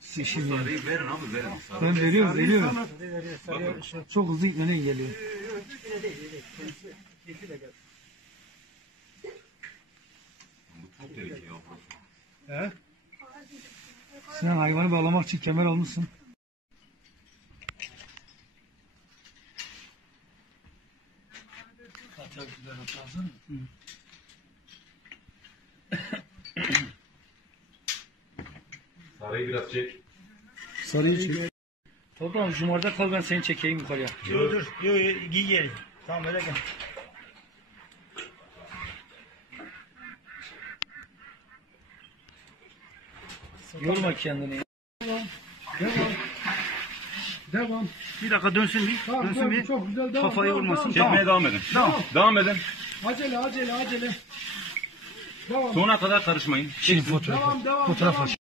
Sarıyı verin abi verin. Ben veriyorum. Çok hızlı gitmene geliyor. Bu çok tehlikeli ya. He? Sen hayvanı bağlamak için kemer almışsın. Sarıyı biraz çek. Sarıyı çek. Toplam cumarda kal, ben seni çekeyim yukarıya. Dur. Giy geri. Tamam öyle gel. Yorma kendini. Devam. Bir dakika dönsün bir. Tamam, Dönsün bir. çok güzel. Devam. Kafayı vurmasın. Çekmeye devam edin. Devam edin. Acele. Devam. Sona kadar karışmayın. Şimdi fotoğraf. Devam. Fotoğraf aç.